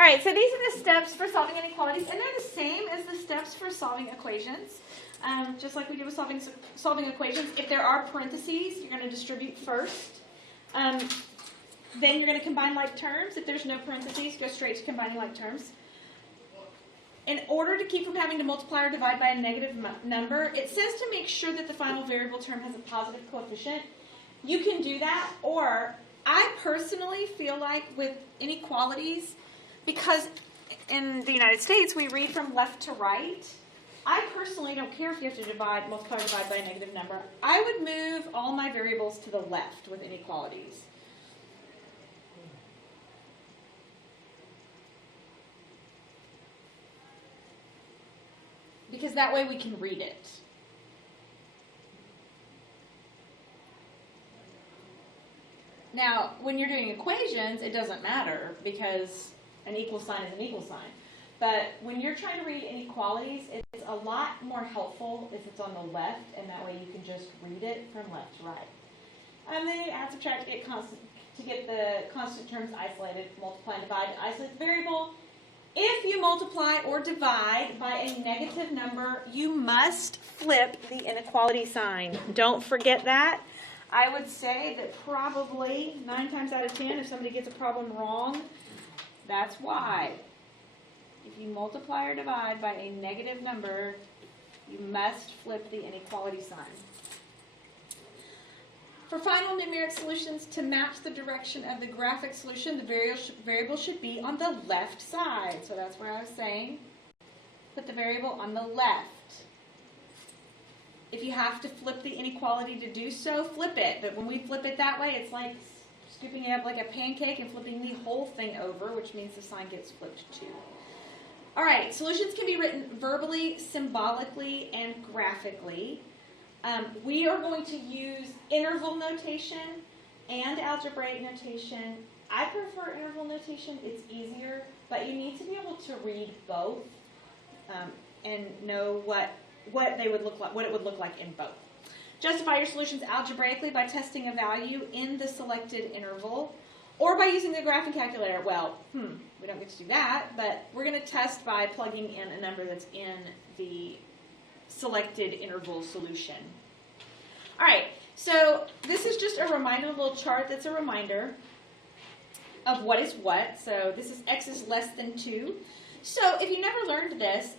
All right, so these are the steps for solving inequalities, and they're the same as the steps for solving equations. Just like we did with solving equations, if there are parentheses, you're going to distribute first. Then you're going to combine like terms. If there's no parentheses, go straight to combining like terms. In order to keep from having to multiply or divide by a negative number, it says to make sure that the final variable term has a positive coefficient. You can do that, or I personally feel like with inequalities, because in the United States we read from left to right, I personally don't care if you have to multiply or divide by a negative number. I would move all my variables to the left with inequalities. Because that way we can read it. Now, when you're doing equations, it doesn't matter because an equal sign is an equal sign. But when you're trying to read inequalities, it's a lot more helpful if it's on the left, and that way you can just read it from left to right. And then you add, subtract to get the constant terms isolated, multiply and divide to isolate the variable. If you multiply or divide by a negative number, you must flip the inequality sign. Don't forget that. I would say that probably 9 times out of 10, if somebody gets a problem wrong, that's why. If you multiply or divide by a negative number, you must flip the inequality sign. For final numeric solutions, to match the direction of the graphic solution, the variable should be on the left side. So that's where I was saying, put the variable on the left. If you have to flip the inequality to do so, flip it. But when we flip it that way, it's like scooping it up like a pancake and flipping the whole thing over, which means the sign gets flipped too. All right, solutions can be written verbally, symbolically, and graphically. We are going to use interval notation and algebraic notation. I prefer interval notation. It's easier, but you need to be able to read both and know what they would look like, what it would look like in both. Justify your solutions algebraically by testing a value in the selected interval, or by using the graphing calculator. Well, we don't get to do that, but we're going to test by plugging in a number that's in the selected interval solution. All right, so this is just a reminder, a little chart that's a reminder of what is what. So this is x is less than 2. So if you never learned this,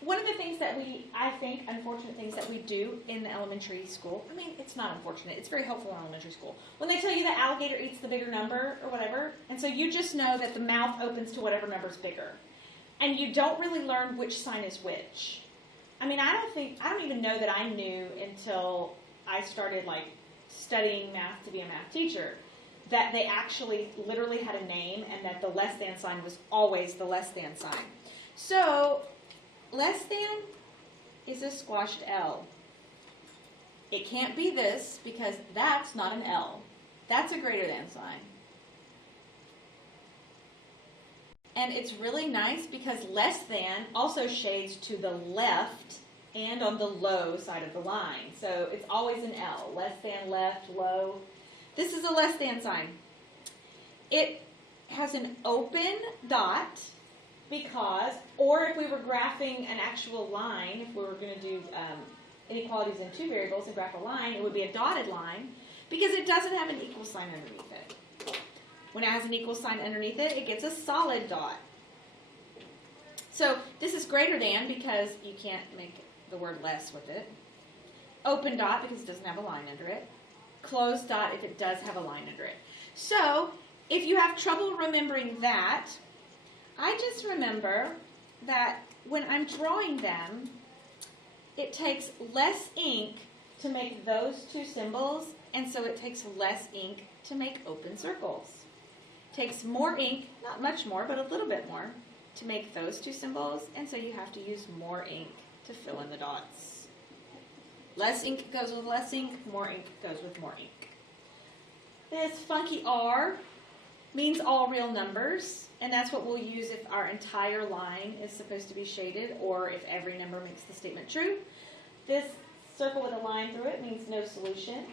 one of the things that I think, unfortunate things that we do in the elementary school, I mean, it's not unfortunate, it's very helpful in elementary school. When they tell you the alligator eats the bigger number or whatever, and so you just know that the mouth opens to whatever number's bigger. And you don't really learn which sign is which. I mean, I don't even know that I knew until I started like studying math to be a math teacher, that they actually literally had a name and that the less than sign was always the less than sign. So less than is a squashed L. It can't be this because that's not an L. That's a greater than sign. And it's really nice because less than also shades to the left and on the low side of the line. So it's always an L. Less than, left, low. This is a less than sign. It has an open dot because, or if we were graphing an actual line, if we were going to do inequalities in 2 variables and graph a line, it would be a dotted line because it doesn't have an equal sign underneath it. When it has an equal sign underneath it, it gets a solid dot. So this is greater than because you can't make the word less with it. Open dot because it doesn't have a line under it. Closed dot if it does have a line under it. So if you have trouble remembering that, I just remember that when I'm drawing them, it takes less ink to make those 2 symbols, and so it takes less ink to make open circles. It takes more ink, not much more, but a little bit more, to make those 2 symbols, and so you have to use more ink to fill in the dots. Less ink goes with less ink, more ink goes with more ink. This funky R means all real numbers, and that's what we'll use if our entire line is supposed to be shaded or if every number makes the statement true. This circle with a line through it means no solution,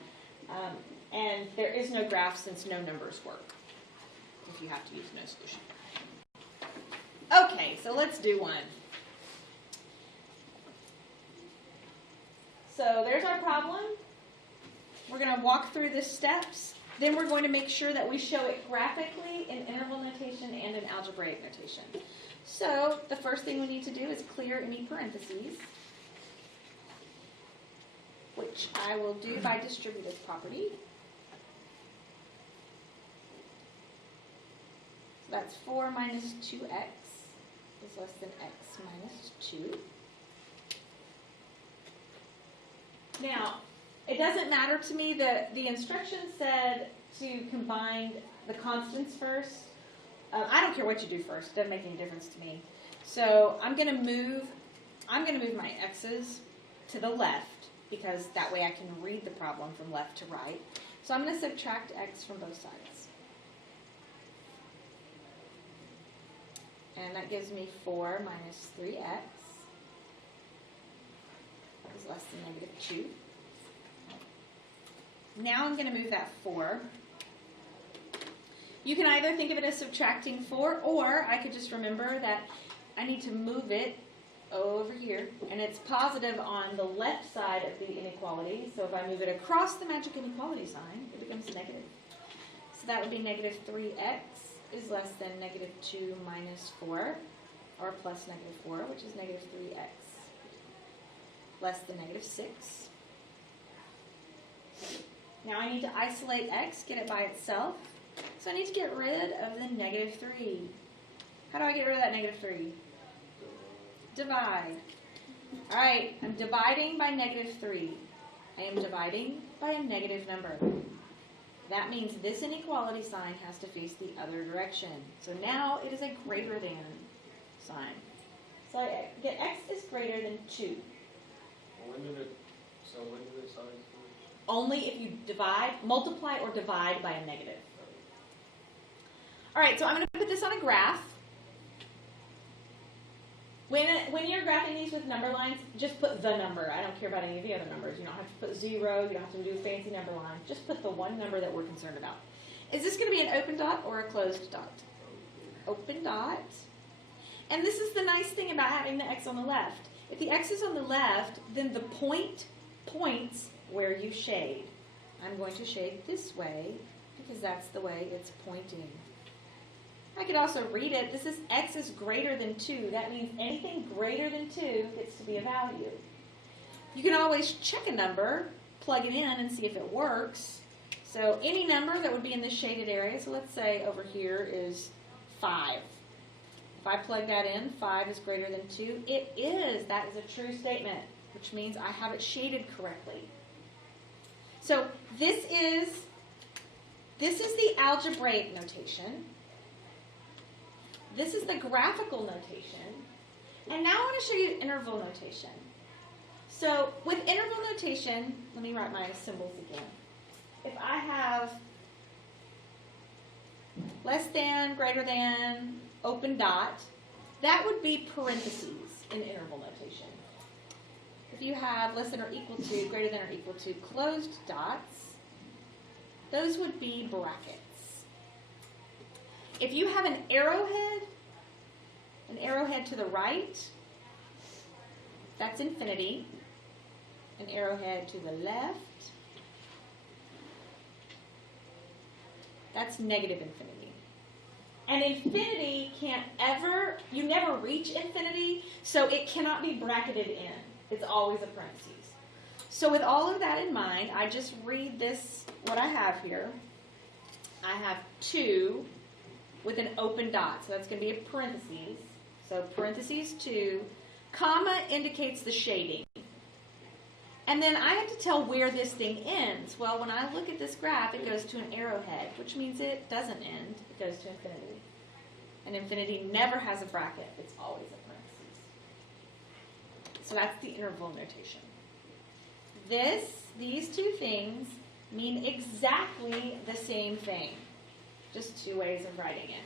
and there is no graph since no numbers work if you have to use no solution. so let's do one. So there's our problem. We're going to walk through the steps. Then we're going to make sure that we show it graphically in interval notation and in algebraic notation. So the first thing we need to do is clear any parentheses, which I will do by distributive property. So that's 4 minus 2x is less than x minus 2. Now, it doesn't matter to me that the instructions said to combine the constants first. I don't care what you do first. It doesn't make any difference to me. So I'm going to move my x's to the left because that way I can read the problem from left to right. So I'm going to subtract x from both sides. And that gives me 4 minus 3x is less than negative 2. Now I'm going to move that 4. You can either think of it as subtracting 4, or I could just remember that I need to move it over here, and it's positive on the left side of the inequality. So if I move it across the magic inequality sign, it becomes negative. So that would be negative 3x is less than negative 2 minus 4, or plus negative 4, which is negative 3x, less than negative 6. Now I need to isolate x, get it by itself. So I need to get rid of the negative 3. How do I get rid of that negative 3? Divide. All right, I'm dividing by negative 3. I am dividing by a negative number. That means this inequality sign has to face the other direction. So now it is a greater than sign. So I get x is greater than 2. When did the sign switch? Only if you multiply or divide by a negative. All right, so I'm going to put this on a graph. When you're graphing these with number lines, just put the number. I don't care about any of the other numbers. You don't have to put 0. You don't have to do a fancy number line. Just put the one number that we're concerned about. Is this going to be an open dot or a closed dot? Open dot. And this is the nice thing about having the x on the left. If the x is on the left, then the point points where you shade. I'm going to shade this way because that's the way it's pointing. I could also read it. This is x is greater than 2. That means anything greater than 2 gets to be a value. You can always check a number, plug it in, and see if it works. So any number that would be in this shaded area, so let's say over here is 5. If I plug that in, 5 is greater than 2. It is. That is a true statement, which means I have it shaded correctly. So this is the algebraic notation. This is the graphical notation. And now I want to show you interval notation. So with interval notation, let me write my symbols again. If I have less than, greater than, open dot, that would be parentheses in interval notation. If you have less than or equal to, greater than or equal to, closed dots, those would be brackets. If you have an arrowhead to the right, that's infinity. An arrowhead to the left, that's negative infinity. And infinity you never reach infinity, so it cannot be bracketed in. It's always a parentheses. So with all of that in mind, I just read this, what I have here. I have 2 with an open dot, so that's going to be a parentheses. So parentheses 2, comma indicates the shading. And then I have to tell where this thing ends. Well, when I look at this graph, it goes to an arrowhead, which means it doesn't end. It goes to infinity. And infinity never has a bracket. It's always a parentheses. So that's the interval notation. These two things mean exactly the same thing. Just 2 ways of writing it.